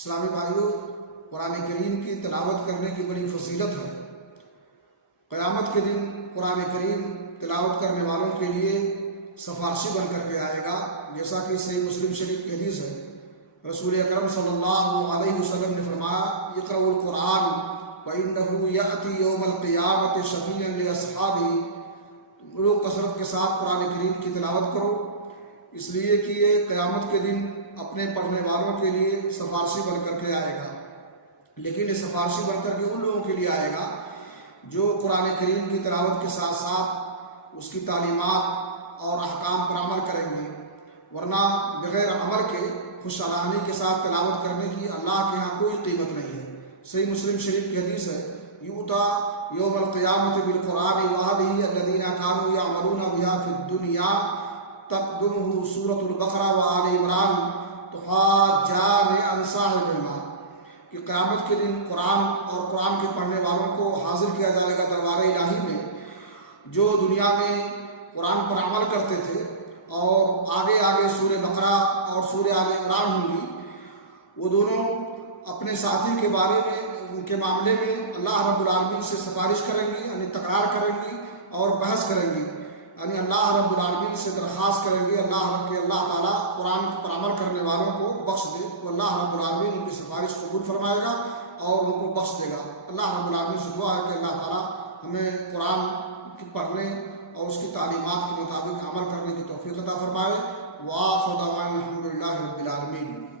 اسلامی بھائیوں، قرآن کریم کی تلاوت کرنے کی بڑی فضیلت ہے۔ قیامت کے دن قرآن کریم تلاوت کرنے والوں کے لیے سفارشی بن کر کے آئے گا، جیسا کہ صحیح مسلم شریف کی حدیث ہے۔ رسول اکرم صلی اللہ علیہ وسلم نے فرمایا، اقرؤوا القرآن فإنه یأتی یوم القیامۃ شفیعا لأصحابہ۔ تم لوگ کثرت کے ساتھ قرآن کریم کی تلاوت کرو، اس لیے کہ یہ قیامت کے دن اپنے پڑھنے والوں کے لیے سفارشی بن کر کے آئے گا۔ لیکن یہ سفارشی بن کر کے ان لوگوں کے لیے آئے گا جو قرآن کریم کی تلاوت کے ساتھ ساتھ اس کی تعلیمات اور احکام پر عمل کریں گے، ورنہ بغیر عمل کے خوش علانی کے ساتھ تلاوت کرنے کی اللہ کے ہاں کوئی قیمت نہیں ہے۔ صحیح مسلم شریف کی حدیث ہے، یؤتی یوم القیامۃ بالقرآن وہذہ الذین کانوا یعملون بہا فی الدنیا تقدمہ سورۃ البقرہ وآل عمران تحاجان عن صاحبہما، کہ قیامت کے دن قرآن اور قرآن کے پڑھنے والوں کو حاضر کیا جائے گا دربار الہی میں، جو دنیا میں قرآن پر عمل کرتے تھے اور آگے آگے سورہ بقرہ اور سورہ آل عمران ہوں گی، وہ دونوں اپنے ساتھی کے بارے میں، ان کے معاملے میں اللہ رب العالمین سے سفارش کریں گی، یعنی تکرار کریں گی اور بحث کریں گی، یعنی اللہ رب العالمین سے درخواست کریں گے اللہ تعالیٰ قرآن پر عمل کرنے والوں کو بخش دے، تو اللہ رب العالمین ان کی سفارش قبول فرمائے گا اور ان کو بخش دے گا۔ اللہ رب العالمین سے دعا ہے کہ اللہ تعالیٰ ہمیں قرآن کی پڑھنے اور اس کی تعلیمات کے مطابق عمل کرنے کی توفیق عطا فرمائے۔ وآخر دعوانا الحمدللہ رب العالمین۔